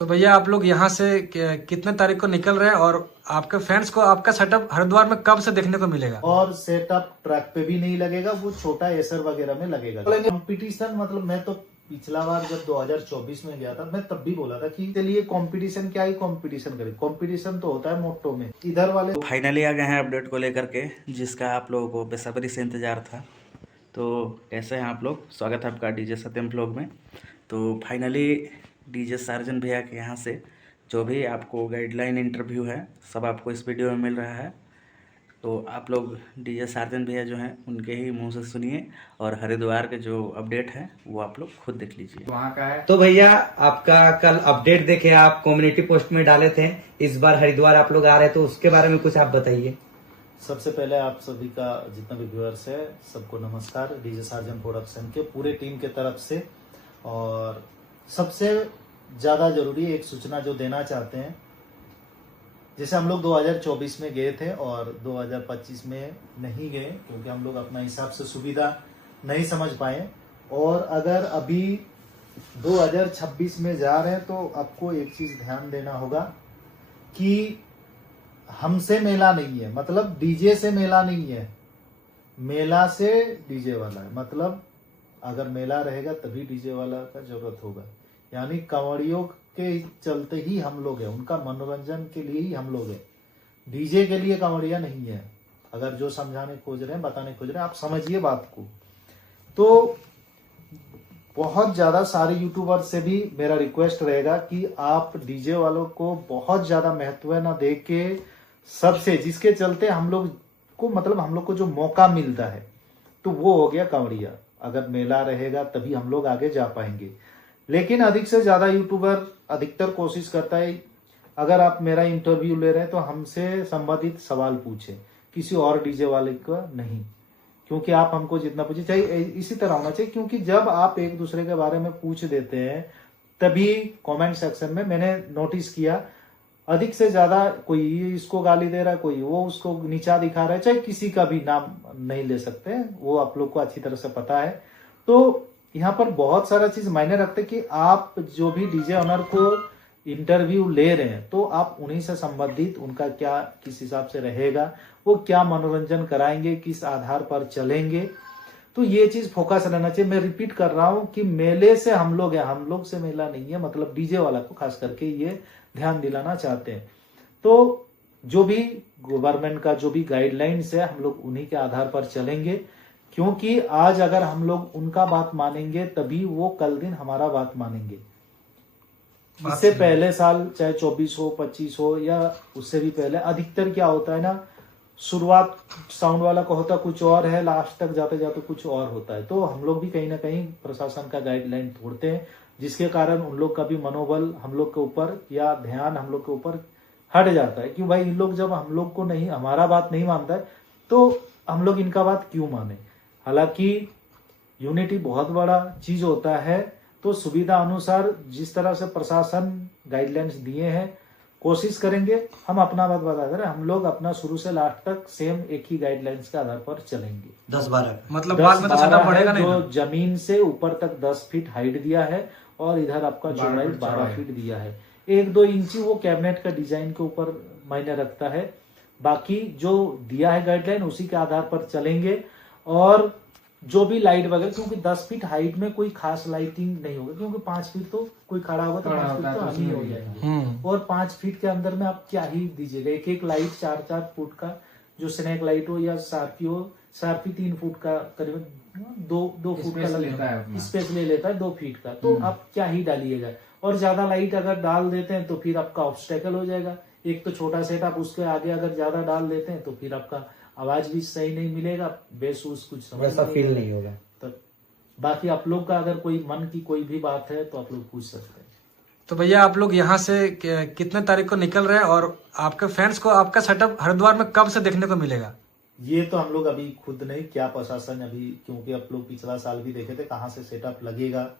तो भैया आप लोग यहाँ से कितने तारीख को निकल रहे हैं और आपके फैंस को आपका सेटअप हरिद्वार में कब से देखने को मिलेगा? और सेटअप ट्रैक पे भी नहीं लगेगा, वो छोटा एसर वगैरह में लगेगा। कंपटीशन मतलब मैं तो पिछला बार जब 2024 में गया था मैं तब भी बोला था कि चलिए कंपटीशन क्या ही कंपटीशन करें, कंपटीशन तो होता है मोटो में इधर वाले। फाइनली आ गए हैं अपडेट को लेकर के, जिसका आप लोगों को बेसब्री से इंतज़ार था। तो कैसे हैं आप लोग? स्वागत है आपका डीजे सत्यम व्लॉग में। तो फाइनली डीजे सार्जन भैया के यहाँ से जो भी आपको गाइडलाइन इंटरव्यू है सब आपको इस वीडियो में मिल रहा है। तो आप लोग डीजे सार्जन भैया जो हैं उनके ही मुंह से सुनिए और हरिद्वार के जो अपडेट है वो आप लोग खुद देख लीजिए। वहाँ का है। तो भैया आपका कल अपडेट देखे, आप कम्युनिटी पोस्ट में डाले थे, इस बार हरिद्वार आप लोग आ रहे हैं, तो उसके बारे में कुछ आप बताइए। सबसे पहले आप सभी का जितना भी व्यूअर्स है सबको नमस्कार डीजे सार्जन प्रोडक्शन के पूरे टीम के तरफ से। और सबसे ज्यादा जरूरी एक सूचना जो देना चाहते हैं, जैसे हम लोग 2024 में गए थे और 2025 में नहीं गए क्योंकि हम लोग अपना हिसाब से सुविधा नहीं समझ पाए। और अगर अभी 2026 में जा रहे हैं तो आपको एक चीज ध्यान देना होगा कि हमसे मेला नहीं है, मतलब डीजे से मेला नहीं है, मेला से डीजे वाला है। मतलब अगर मेला रहेगा तभी डीजे वाला का जरूरत होगा, यानी कंवड़ियों के चलते ही हम लोग हैं, उनका मनोरंजन के लिए ही हम लोग हैं, डीजे के लिए कंवड़िया नहीं है। अगर जो समझाने खोज रहे हैं, बताने खोज रहे हैं, आप समझिए बात को। तो बहुत ज्यादा सारे यूट्यूबर से भी मेरा रिक्वेस्ट रहेगा कि आप डीजे वालों को बहुत ज्यादा महत्व ना दे के सबसे जिसके चलते हम लोग को, मतलब हम लोग को जो मौका मिलता है तो वो हो गया कंवड़िया। अगर मेला रहेगा तभी हम लोग आगे जा पाएंगे। लेकिन अधिक से ज्यादा यूट्यूबर अधिकतर कोशिश करता है, अगर आप मेरा इंटरव्यू ले रहे हैं तो हमसे संबंधित सवाल पूछे, किसी और डीजे वाले का नहीं। क्योंकि आप हमको जितना पूछे चाहिए इसी तरह होना चाहिए, क्योंकि जब आप एक दूसरे के बारे में पूछ देते हैं तभी कमेंट सेक्शन में मैंने नोटिस किया अधिक से ज्यादा कोई इसको गाली दे रहा है, कोई वो उसको नीचा दिखा रहा है, चाहे किसी का भी नाम नहीं ले सकते, वो आप लोग को अच्छी तरह से पता है। तो यहाँ पर बहुत सारा चीज मायने रखते कि आप जो भी डीजे ऑनर को इंटरव्यू ले रहे हैं तो आप उन्हीं से संबंधित उनका क्या किस हिसाब से रहेगा, वो क्या मनोरंजन कराएंगे, किस आधार पर चलेंगे, तो ये चीज फोकस रहना चाहिए। मैं रिपीट कर रहा हूं कि मेले से हम लोग हैं, हम लोग से मेला नहीं है, मतलब डीजे वाला को खास करके ये ध्यान दिलाना चाहते हैं। तो जो भी गवर्नमेंट का जो भी गाइडलाइंस है हम लोग उन्हीं के आधार पर चलेंगे, क्योंकि आज अगर हम लोग उनका बात मानेंगे तभी वो कल दिन हमारा बात मानेंगे। इससे पहले साल चाहे 24 हो 25 हो या उससे भी पहले, अधिकतर क्या होता है ना, शुरुआत साउंड वाला का होता कुछ और है, लास्ट तक जाते जाते कुछ और होता है। तो हम लोग भी कहीं ना कहीं प्रशासन का गाइडलाइन तोड़ते हैं, जिसके कारण उन लोग का भी मनोबल हम लोग के ऊपर या ध्यान हम लोग के ऊपर हट जाता है कि भाई इन लोग जब हम लोग को नहीं, हमारा बात नहीं मानता है तो हम लोग इनका बात क्यों माने। हालांकि यूनिटी बहुत बड़ा चीज होता है, तो सुविधा अनुसार जिस तरह से प्रशासन गाइडलाइंस दिए हैं कोशिश करेंगे हम अपना बात बता रहे हैं, हम लोग अपना शुरू से लास्ट तक सेम एक ही गाइडलाइंस के आधार पर चलेंगे। 10-12 मतलब बाद में तो सेटअप बढ़ेगा नहीं जो जमीन से ऊपर तक 10 फीट हाइट दिया है और इधर आपका चौड़ाई 12 फीट दिया है। 1-2 इंची वो कैबिनेट का डिजाइन के ऊपर मायने रखता है, बाकी जो दिया है गाइडलाइन उसी के आधार पर चलेंगे। और जो भी लाइट वगैरह, क्योंकि 10 फीट हाइट में कोई खास लाइटिंग नहीं होगी, क्योंकि 5 फीट तो कोई खड़ा होगा तो 5 फीट तो हम ही हो जाएंगे, और 5 फीट के अंदर में आप क्या ही दीजिएगा। एक एक लाइट 4-4 फुट का, जो स्नैक लाइट हो या शार्पी हो, शार्पी 3 फुट का करीबन 2 फुट का स्पेस ले लेता है 2 फीट का, तो आप क्या ही डालिएगा। और ज्यादा लाइट अगर डाल देते हैं तो फिर आपका ऑब्स्टेकल हो जाएगा। एक तो छोटा सेट आप उसके आगे अगर ज्यादा डाल देते हैं तो फिर आपका आवाज भी सही नहीं मिलेगा, बेस कुछ समझ वैसा फील नहीं होगा। तो बाकी आप लोग का अगर कोई मन की कोई भी बात है तो आप लोग पूछ सकते हैं। तो भैया आप लोग यहाँ से कितने तारीख को निकल रहे हैं और आपके फैंस को आपका सेटअप हरिद्वार में कब से देखने को मिलेगा? ये तो हम लोग अभी खुद नहीं, क्या प्रशासन अभी, क्योंकि आप लोग पिछला साल भी देखे थे कहाँ से सेटअप लगेगा,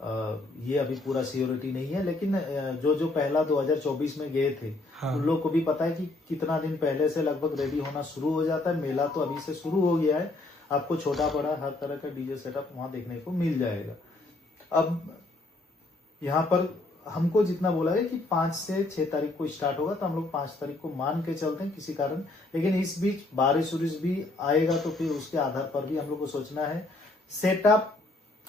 ये अभी पूरा सियोरिटी नहीं है। लेकिन जो पहला 2024 में गए थे उन लोग को भी पता है कि कितना दिन पहले से लगभग रेडी होना शुरू हो जाता है। मेला तो अभी से शुरू हो गया है, आपको छोटा बड़ा हर तरह का डीजे सेटअप वहां देखने को मिल जाएगा। अब यहाँ पर हमको जितना बोला है कि 5 से 6 तारीख को स्टार्ट होगा, तो हम लोग 5 तारीख को मान के चलते हैं किसी कारण। लेकिन इस बीच बारिश उरिश भी आएगा तो फिर उसके आधार पर भी हम लोग को सोचना है। सेटअप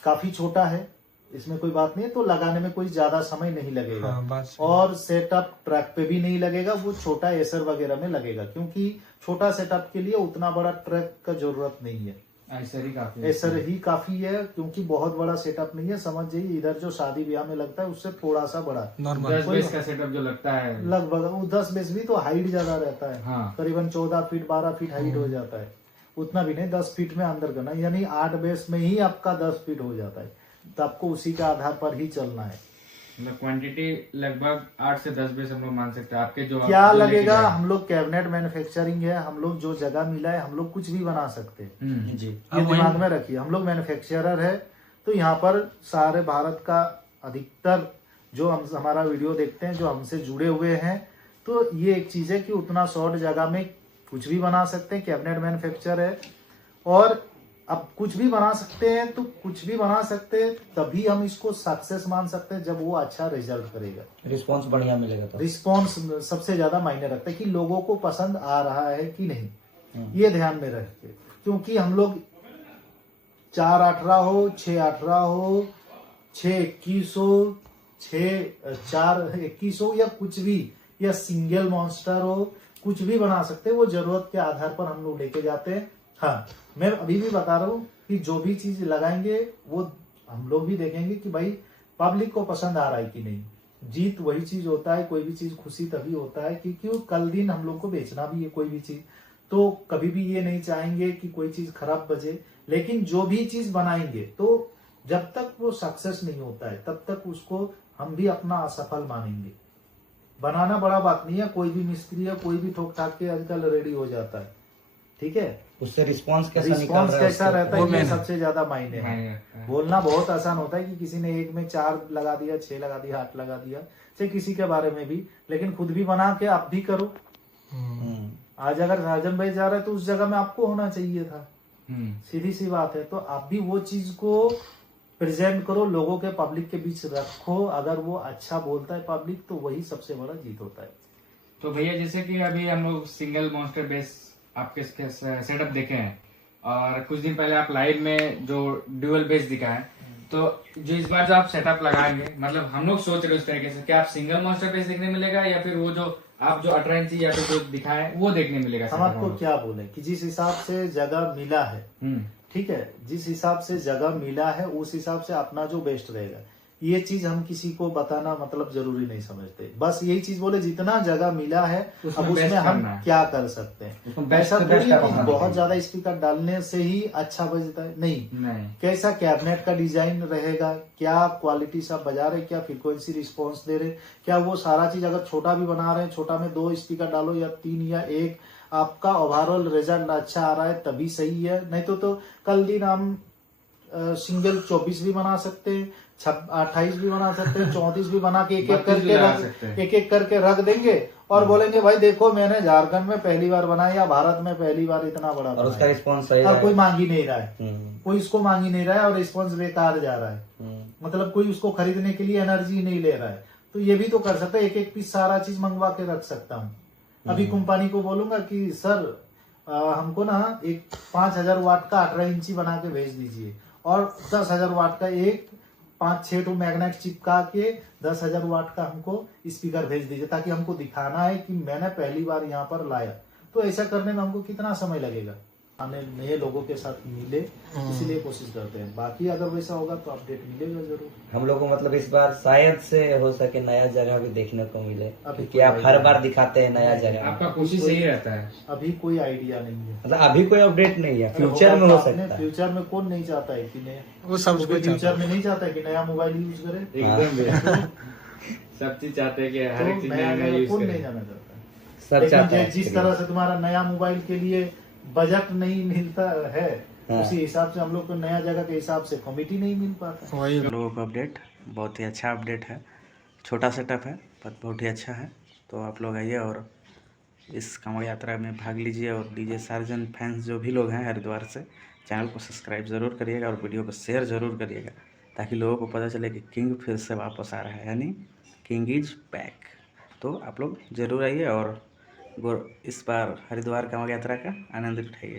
काफी छोटा है, इसमें कोई बात नहीं है, तो लगाने में कोई ज्यादा समय नहीं लगेगा। हाँ, बात सही। और सेटअप ट्रैक पे भी नहीं लगेगा, वो छोटा एसर वगैरह में लगेगा, क्योंकि छोटा सेटअप के लिए उतना बड़ा ट्रैक का जरूरत नहीं है, ऐसा ही काफी एसर ही काफी है, क्योंकि बहुत बड़ा सेटअप नहीं है। समझ जाइए इधर जो शादी ब्याह में लगता है उससे थोड़ा सा बड़ा, नॉर्मल 10 बेस का सेटअप जो लगता है। लगभग वो 10 बेस भी तो हाइट ज्यादा रहता है, हाँ। करीबन 14 फीट 12 फीट हाइट हो जाता है, उतना भी नहीं, 10 फीट में अंदर करना, यानी 8 बेस में ही आपका 10 फीट हो जाता है, तो आपको उसी के आधार पर ही चलना है। मतलब क्वांटिटी लगभग 8 से 10 बेस हम लोग मान सकते हैं। आपके जो क्या जो लेके लगेगा, गए। हम लोग कैबिनेट मैन्युफैक्चरिंग है, हम लोग जो जगह मिला है हम लोग कुछ भी बना सकते हैं, जी। ये अब वहीं- दिमाग में रखिए। हम लोग मैन्युफैक्चरर है, तो यहाँ पर सारे भारत का अधिकतर जो हम हमारा वीडियो देखते हैं, जो हमसे जुड़े हुए हैं, तो ये एक चीज है कि उतना शॉर्ट जगह में कुछ भी बना सकते हैं, कैबिनेट मैन्युफैक्चर है। और अब कुछ भी बना सकते हैं, तो कुछ भी बना सकते हैं, तभी हम इसको सक्सेस मान सकते हैं जब वो अच्छा रिजल्ट करेगा। रिस्पॉन्स बढ़िया मिलेगा तो। रिस्पॉन्स सबसे ज्यादा मायने रखता है कि लोगों को पसंद आ रहा है कि नहीं, ये ध्यान में रख के। क्योंकि हम लोग 418 हो, 618 हो, 621 हो, 421 हो, या कुछ भी, या सिंगल मॉन्स्टर हो, कुछ भी बना सकते हैं, वो जरूरत के आधार पर हम लोग लेके जाते हैं। हाँ, मैं अभी भी बता रहा हूँ कि जो भी चीज लगाएंगे वो हम लोग भी देखेंगे कि भाई पब्लिक को पसंद आ रहा है कि नहीं। जीत वही चीज होता है, कोई भी चीज खुशी तभी होता है कि क्यों कल दिन हम लोग को बेचना भी है कोई भी चीज, तो कभी भी ये नहीं चाहेंगे कि कोई चीज खराब बचे। लेकिन जो भी चीज बनाएंगे, तो जब तक वो सक्सेस नहीं होता है तब तक उसको हम भी अपना असफल मानेंगे। बनाना बड़ा बात नहीं है, कोई भी मिस्त्री है, कोई भी ठोक ठाक के आजकल रेडी हो जाता है, ठीक है। उससे रिस्पॉन्स कैसा निकल रिस्पॉन्स रहा है कैसा उसका? रहता वो है, ये main है। सबसे ज्यादा मायने है। मायने रखता है। बोलना बहुत आसान होता है कि किसी ने एक में 4 लगा दिया, 6 लगा दिया, 8 लगा दिया, चाहे किसी के बारे में भी, लेकिन खुद भी बना के आप भी करो। हम्म। आज अगर राजन भाई जा रहे हैं तो उस जगह में आपको होना चाहिए था, हम्म। सीधी सी बात है। तो आप भी वो चीज को प्रेजेंट करो, लोगों के पब्लिक के बीच रखो। अगर वो अच्छा बोलता है पब्लिक, तो वही सबसे बड़ा जीत होता है। तो भैया जैसे कि अभी हम लोग सिंगल मॉन्स्टर बेस आपके सेटअप देखे हैं, और कुछ दिन पहले आप लाइव में जो ड्यूअल बेस दिखाए, तो जो इस बार जो आप सेटअप लगाएंगे, मतलब हम लोग सोच रहे हैं उस तरीके से, क्या आप सिंगल मॉन्स्टर बेस देखने मिलेगा, या फिर वो जो आप जो 18 इंची या फिर जो दिखाए वो देखने मिलेगा हम setup आपको लोग? क्या बोले कि जिस हिसाब से जगह मिला है, हम्म। ठीक है, जिस हिसाब से जगह मिला है उस हिसाब से अपना जो बेस्ट रहेगा। ये चीज हम किसी को बताना मतलब जरूरी नहीं समझते, बस यही चीज बोले जितना जगह मिला है उसमें अब उसमें best हम करना है। क्या कर सकते हैं। उसमें best ऐसा से थोड़ी best है आप कि अपना बहुत दिखाइए। ज्यादा स्पीकर डालने से ही अच्छा बजता है, नहीं। नहीं। कैसा कैबिनेट का डिजाइन रहेगा, क्या क्वालिटी से आप बजा रहे, क्या फ्रीक्वेंसी रिस्पॉन्स दे रहे, क्या वो सारा चीज, अगर छोटा भी बना रहे हैं, छोटा में 2 स्पीकर डालो या 3 या 1, आपका ओवरऑल रिजल्ट अच्छा आ रहा है तभी सही है। नहीं तो कल दिन हम सिंगल 24 भी बना सकते हैं, 28 भी बना सकते हैं, 34 भी बना के एक 32 भी लगा सकते हैं। एक करके रख देंगे और बोलेंगे भाई देखो मैंने झारखंड में पहली बार बनाया या भारत में पहली बार इतना बड़ा और उसका बनाया। रिस्पॉन्स सही और कोई रहा है। मांग ही नहीं रहा है, कोई इसको मांग ही नहीं रहा है और रिस्पॉन्स बेकार जा रहा है, मतलब कोई उसको खरीदने के लिए एनर्जी नहीं ले रहा है। तो ये भी तो कर सकता है, एक पीस सारा चीज मंगवा के रख सकता हूँ। अभी कंपनी को बोलूंगा कि सर हमको ना एक 5000 वाट का 18 इंची बना के भेज दीजिए, और 10,000 वाट का एक 5-6 टू मैग्नेट चिपका के 10,000 वाट का हमको स्पीकर भेज दीजिए, ताकि हमको दिखाना है कि मैंने पहली बार यहाँ पर लाया। तो ऐसा करने में हमको कितना समय लगेगा, आने नए लोगों के साथ मिले, इसीलिए कोशिश करते हैं। बाकी अगर वैसा होगा तो अपडेट मिलेगा जरूर। हम लोग को मतलब इस बार शायद से हो सके नया जगह भी देखने को मिले, अभी क्योंकि आप हर बार दिखाते हैं नया नहीं, जगह। आपका कोशिश यही रहता है। अभी कोई आइडिया नहीं है, मतलब अभी कोई अपडेट नहीं है, फ्यूचर होगा में तो हो आपने सकता है। फ्यूचर में कौन नहीं चाहता है कि नया, वो सब कोई कुछ फ्यूचर में नहीं चाहता है कि नया मोबाइल यूज करे। एकदम भैया। सब चीज चाहते हैं कि हर एक तो चीज नया नया नया यूज कौन नहीं करें। जाना चाहता है। सब चाहते लेकिन हैं जिस तरह से तुम्हारा नया मोबाइल के लिए बजट नहीं मिलता है, हाँ। उसी हिसाब से हम लोग को नया जगह के हिसाब से कमिटी नहीं मिल पाता। वही हम लोगों का अपडेट बहुत ही अच्छा अपडेट है, छोटा सेटअप है पर बहुत ही अच्छा है। तो आप लोग आइए और इस कांवड़ यात्रा में भाग लीजिए, और डीजे सार्जन फैंस जो भी लोग हैं हरिद्वार से, चैनल को सब्सक्राइब ज़रूर करिएगा और वीडियो को शेयर ज़रूर करिएगा, ताकि लोगों को पता चले कि किंग फिर से वापस आ रहा है, यानी किंग इज बैक। तो आप लोग ज़रूर आइए और इस बार हरिद्वार कांवड़ यात्रा का आनंद उठाइए।